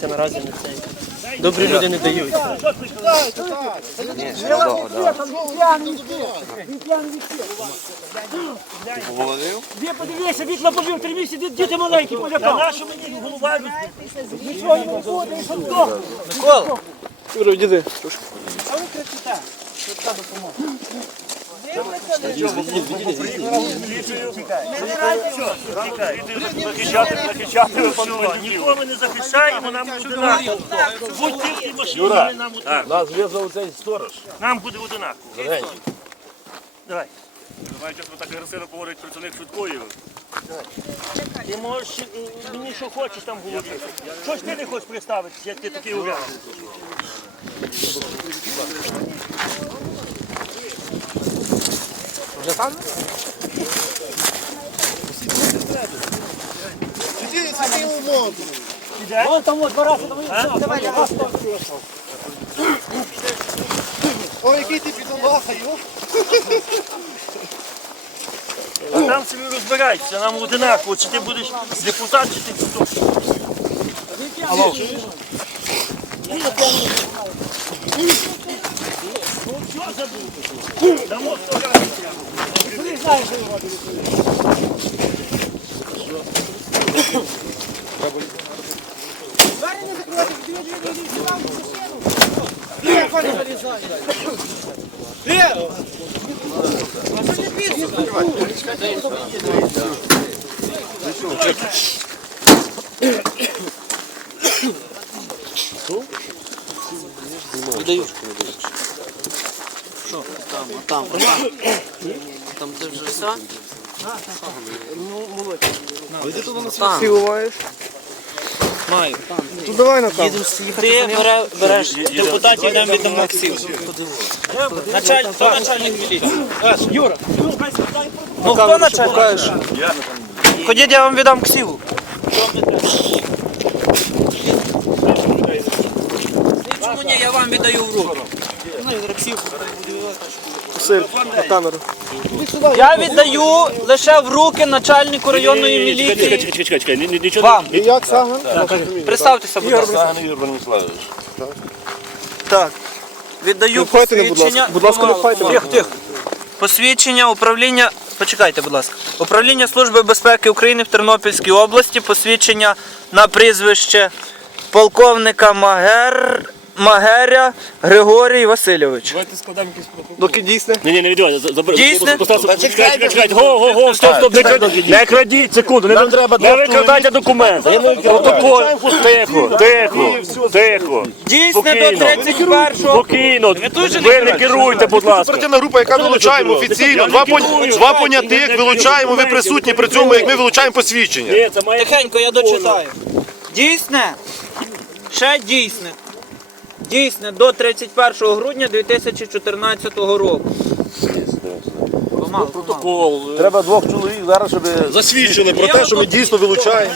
Це наразі не цей. Добрі люди не дають. Де подивися, вікна побив три місяці, діти- маленькі, полякав. нашу мені голова Нічого не буде, і садок. Микола! Діди. А ви кричите. Захищати, захищати. Нікого ми не захищаємо, нам одинаково. Будь тільки машини, нам одинаково. Нас визвав цей сторож. Нам буде одинаково. Давай. Давай, чесно, так агресивно говорить працівник швидкої. Ти можеш е, мені що хочеш там говорити. Що ж ти не хочеш представитися, як ти такий урядник? Вон там от два рази, там давай, давай. Ой, який ти бідолаха, йо. А там собі розбирайся, нам одинаково, чи ти будеш депутат, чи ти хто. Алло. Ну, що забув? Дамо сто разів. Ти знаєш, що його Віддаю. Що? Там, а там, а там. Там ти вже все? Ну, молодь. Там. Фігуваєш? Маю. То давай на камеру. Ти бере, береш депутатів, йдемо від Максим. Началь, хто начальник міліції? Юра. Ну хто начальник? Ходіть, я вам віддам ксиву. Чому ні, я вам віддаю в руки. Василь, на камеру. Я віддаю лише в руки начальнику районної Чекай, міліції. чекай, чекай, чекай, чекай. Ні- Нічого Вам. І як Саган? Представтеся, будь ласка. Саган Ігор Брониславович. Так. Віддаю не, будь ласка. посвідчення. Будь ласка, не Помалу, впайте. помалу. Тихо, тихо. Посвідчення управління. Почекайте, будь ласка. Управління Служби безпеки України в Тернопільській області. Посвідчення на прізвище полковника Магер... Магеря Григорій Васильович. Давайте складаємо якийсь протокол. Доки дійсне. Ні, ні, не відео. Забери. Дійсне? Чекайте, чекайте, чекайте. Го, го, го, стоп, стоп, не крадіть. Не крадіть, секунду. Не треба Не викрадайте документи. Протокол. Тихо, тихо, тихо. Дійсне до 31-го. Спокійно. Ви не керуйте, будь ласка. Оперативна група, яка вилучаємо офіційно. Два, два понятих вилучаємо, ви присутні при цьому, як ми вилучаємо посвідчення. Тихенько, я дочитаю. Дійсне. Ще дійсне. Дійсне до 31 грудня 2014 року. Помалу, помалу. протокол. Треба двох чоловік зараз, щоб засвідчили про те, що ми дійсно вилучаємо.